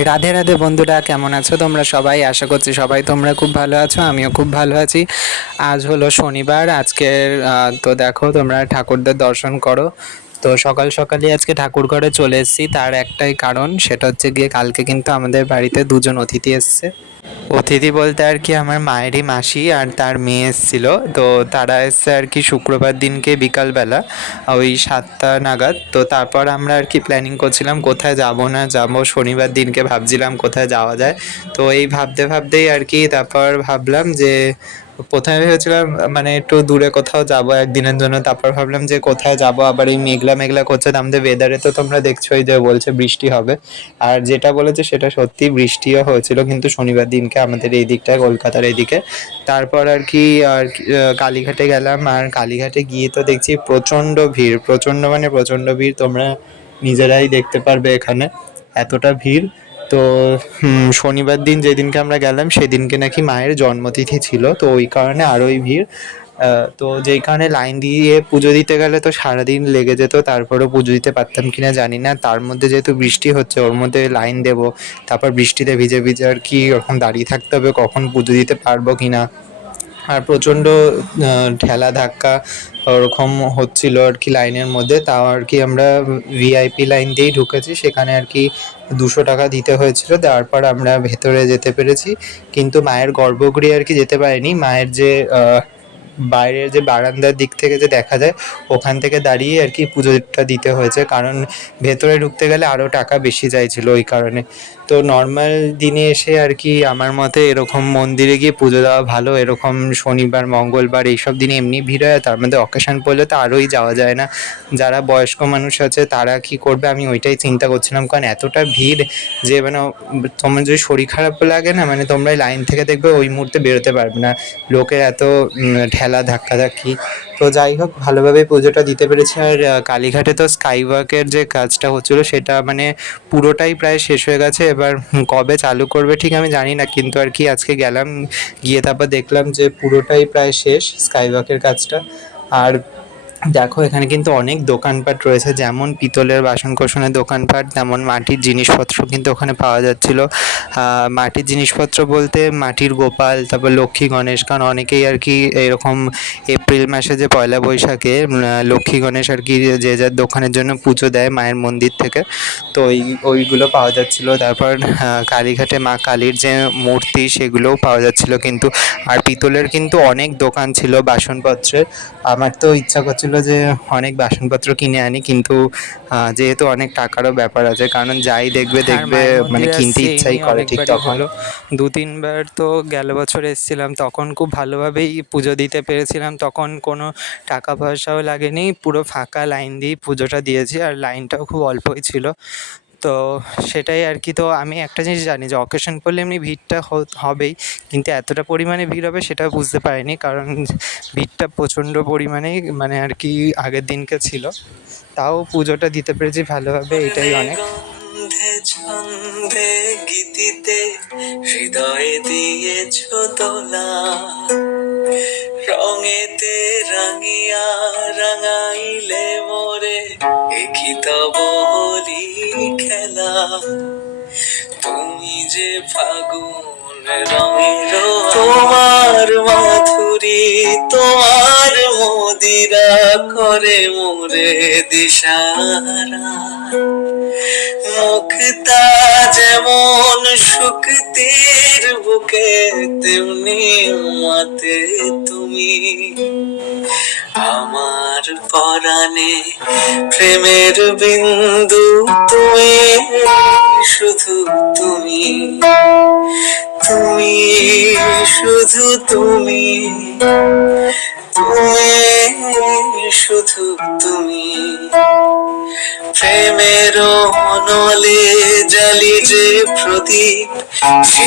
রাধে রাধে বন্ধুরা, কেমন আছো তোমরা সবাই? আশা করছি সবাই তোমরা খুব ভালো আছো, আমিও খুব ভালো আছি। আজ হলো শনিবার, আজকের তো দেখো তোমরা ঠাকুরদের দর্শন করো। তো সকাল সকালই আজকে ঠাকুর ঘরে চলে এসেছি, তার একটাই কারণ, সেটা হচ্ছে গিয়ে কালকে কিন্তু আমাদের বাড়িতে দুজন অতিথি এসছে। অতিথি বলতে আর কি আমার মায়েরই মাসি আর তার মেয়ে এসেছিল। তো তারা এসছে আর কি শুক্রবার দিনকে বিকালবেলা, ওই সাতটা নাগাদ। তো তারপর আমরা আর কি প্ল্যানিং করছিলাম কোথায় যাব না যাব। শনিবার দিনকে ভাবছিলাম কোথায় যাওয়া যায়। তো এই ভাবতে ভাবতেই আর কি তারপর ভাবলাম যে প্রথমে ভেবেছিলাম মানে একটু দূরে কোথাও যাব একদিনের জন্য, তারপর ভাবলাম যে কোথায় যাব, আবার এই মেঘলা মেঘলা করছে আমাদের ওয়েদারে তো তোমরা দেখছোই যে বলছে বৃষ্টি হবে। আর যেটা বলেছে সেটা সত্যি বৃষ্টিও হয়েছিল, কিন্তু শনিবার দিনকে আমাদের এই দিকটায়, কলকাতার এদিকে তারপর আর কি, আর কালীঘাটে গেলাম, আর কালীঘাটে গিয়ে তো দেখছি প্রচণ্ড ভিড়, প্রচণ্ড মানে প্রচণ্ড ভিড় তোমরা নিজেরাই দেখতে পারবে এখানে, এতটা ভিড়। তো শনিবার দিন যেদিনকে আমরা গেলাম সেদিনকে নাকি মায়ের জন্মতিথি ছিল। তো ওই কারণে আরোই ভিড়। তো যেই কারণে লাইন দিয়ে পুজো দিতে গেলে তো সারাদিন লেগে যেত, তারপরেও পুজো দিতে পারতাম কিনা জানি না। তার মধ্যে যেহেতু বৃষ্টি হচ্ছে, ওর মধ্যে লাইন দেব, তারপর বৃষ্টিতে ভিজে ভিজে আর কি ওরকম দাঁড়িয়ে থাকতে হবে, কখন পুজো দিতে পারব কিনা। আর প্রচণ্ড ঠেলা ধাক্কা ওরকম হচ্ছিল আর কি লাইনের মধ্যে। তাও আর কি আমরা ভিআইপি লাইন দিয়েই ঢুকেছি, সেখানে আর কি দুশো টাকা দিতে হয়েছিল তারপর আমরা ভেতরে যেতে পেরেছি। কিন্তু মায়ের গর্ভগৃহে আর কি যেতে পারিনি। মায়ের যে বাইরের যে বারান্দার দিক থেকে যে দেখা যায়, ওখান থেকে দাঁড়িয়ে আর কি পুজোটা দিতে হয়েছে। কারণ ভেতরে ঢুকতে গেলে আরও টাকা বেশি চাইছিল ওই কারণে। তো নর্মাল দিনে এসে আর কি আমার মতে এরকম মন্দিরে গিয়ে পুজো দেওয়া ভালো। এরকম শনিবার, মঙ্গলবার এইসব দিনে এমনি ভিড় হয়, তার মধ্যে অকেশন পড়লে তো আরোই যাওয়া যায় না। যারা বয়স্ক মানুষ আছে, তারা কি করবে? আমি ওইটাই চিন্তা করছিলাম। কারণ এতটা ভিড় যে মানে তোমার যদি শরীর খারাপ লাগে না মানে তোমরা লাইন থেকে দেখবে ওই মুহূর্তে বেরোতে পারবে না। লোকের এত ঠেলা ধাক্কাধাক্কি। তো যাই হোক ভালোভাবে পুজোটা দিতে পেরেছি। আর কালীঘাটে তো স্কাই ওয়াকের যে কাজটা হচ্ছিল, সেটা মানে পুরোটাই প্রায় শেষ হয়ে গেছে। এবার কবে চালু করবে ঠিক আমি জানি না, কিন্তু আর কি আজকে গেলাম, গিয়ে তারপর দেখলাম যে পুরোটাই প্রায় শেষ স্কাই ওয়াকের কাজটা। আর দেখো, এখানে কিন্তু অনেক দোকানপাট রয়েছে। যেমন পিতলের বাসন কোসনের দোকানপাট, তেমন মাটির জিনিসপত্র কিন্তু ওখানে পাওয়া যাচ্ছিল। মাটির জিনিসপত্র বলতে মাটির গোপাল, তারপর লক্ষ্মী গণেশ, কারণ অনেকেই আর কি এরকম এপ্রিল মাসে যে পয়লা বৈশাখে লক্ষ্মী গণেশ আর কি যে যার দোকানের জন্য পুজো দেয় মায়ের মন্দির থেকে। তো ওই, ওইগুলো পাওয়া যাচ্ছিল। তারপর কালীঘাটে মা কালীর যে মূর্তি, সেগুলোও পাওয়া যাচ্ছিল কিন্তু। আর পিতলের কিন্তু অনেক দোকান ছিল বাসনপত্রের। আমার তো ইচ্ছা করছিল যে অনেক বাসনপত্র কিনে আনি কিন্তু যেহেতু অনেক টাকারও ব্যাপার আছে কারণ যাই দেখবে দেখবে মানে কিনতে ইচ্ছাই করে ঠিক তখন দু তিনবার তো গেল বছর এসেছিলাম তখন খুব ভালোভাবেই পুজো দিতে পেরেছিলাম তখন কোনো টাকা পয়সাও লাগেনি পুরো ফাঁকা লাইন দিয়েই পুজোটা দিয়েছি আর লাইনটাও খুব অল্পই ছিল। তো সেটাই আর কি। তো আমি একটা জিনিস জানি যে অকেশন পড়লে এমনি ভিড়টা হবেই। কিন্তু এতটা পরিমাণে ভিড় হবে সেটা বুঝতে পারিনি। কারণ ভিড়টা প্রচণ্ড পরিমাণেই মানে আর কি আগের দিনকে ছিল। তাও পুজোটা দিতে পেরেছি ভালোভাবে এটাই অনেক। ছন্দে গীতিতে হৃদয়ে দিয়েছ দোলা। রঙেতে রাঙিয়া একই তব হরি খেলা। তুমি যে ফাগুন রঙের তোমার মাধুরী, তোমার মদিরা করে মোরে দিশারা। মুক্তা যেমন শুক্তির বুকে, তেমনি মাতে তুমি। প্রেমের বিন্দু তুমি, শুধু তুমি। তুমি, শুধু তুমি। তুমি, শুধু তুমি। প্রেমের অনলে জালি যে প্রদীপ, সে